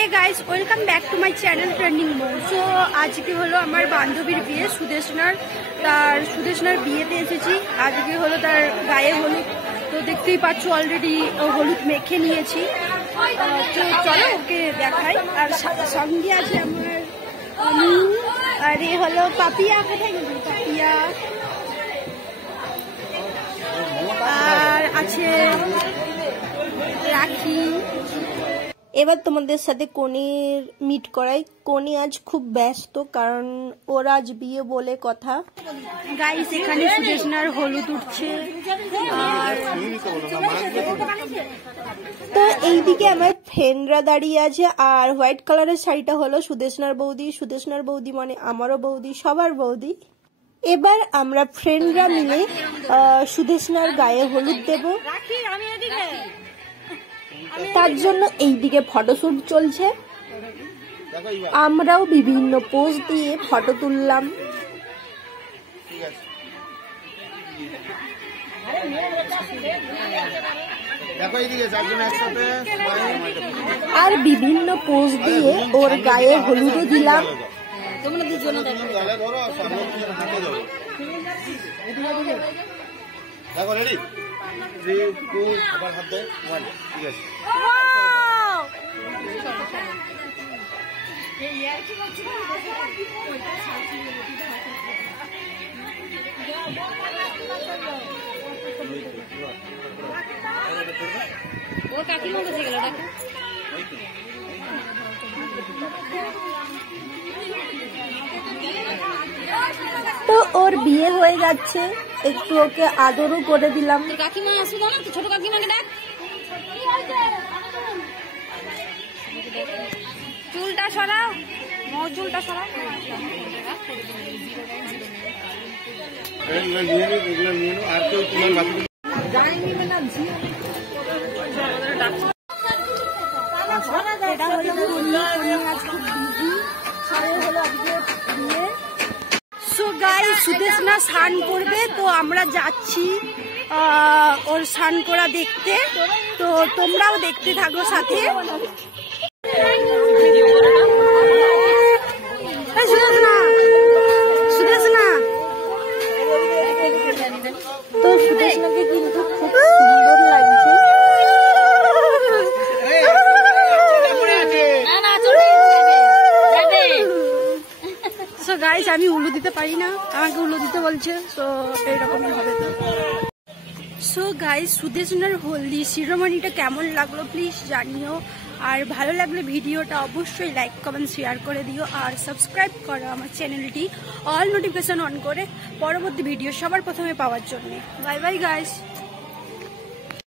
Hey guys, welcome back to my channel trending more. So আজকে হলো আমার বান্ধবীর বিয়ে, সুদেশনার বিয়েতে এসেছি। আজকে হলো তার গায়ে হলুদ, তো দেখতেই পাচ্ছ অলরেডি হলুদ মেখে নিয়েছি। তো চলো ওকে দেখাই। আর সঙ্গে আছে আমার আর এ হলো পাপিয়া। কোথায় গেল পাপিয়া? আর আছে রাখি। এবার তোমাদের সাথে কনির মিট করাই। কনি আজ খুব ব্যস্ত, কারণ ওর আজ বিয়ে বলে কথা। গাইস, এখানে সুদেশনার হলুদ উঠছে। আর তো এইদিকে আমার ফ্রেন্ডরা দাঁড়িয়ে আছে। আর হোয়াইট কালারের শাড়িটা হলো সুদেশনার বৌদি। সুদেশনার বৌদি মানে আমারও বৌদি, সবার বৌদি। এবার আমরা ফ্রেন্ডরা মিলে সুদেশনার গায়ে হলুদ দেব। তার জন্য এইদিকে ফটোশুট চলছে। আমরাও বিভিন্ন পোজ দিয়ে ফটো তুললাম। আর বিভিন্ন পোজ দিয়ে ওর গায়ে হলুদও দিলাম। দেখো রেডি 3 2 আবার হাত দাও 1 ঠিক আছে। এই ইয়ার কি করছিস? ও কাকিমা কোথায় গেল? দেখো তো ওর বিয়ে হয়ে যাচ্ছে, একটু ওকে আদরও করে দিলাম। কাকিমা আসবে না, ছোট কাকিমাকে ডাক। চুলটা সরাও, মোর চুলটা সরাও। আর কেউ তোমার বাকি এটা হলো বিয়ে। সো গাইস, সুদেশনা স্নান করবে, তো আমরা যাচ্ছি ওর স্নান করা দেখতে। তো তোমরাও দেখতে থাকো সাথে। সুদেশনা তো সুদেশনাকে কিন্তু খুব সুন্দর লাগছে। সো গাইস, আমি উলু দিতে পারি না, আমাকে উলু দিতে বলছে। সো এইরকমই হবে। তো সো গাইস, সুদেশনার হলদি শিরোমণিটা কেমন লাগলো প্লিজ জানিও। আর ভালো লাগলে ভিডিওটা অবশ্যই লাইক কমেন্ট শেয়ার করে দিও। আর সাবস্ক্রাইব করো আমার চ্যানেলটি, অল নোটিফিকেশন অন করে পরবর্তী ভিডিও সবার প্রথমে পাওয়ার জন্য। Bye bye guys.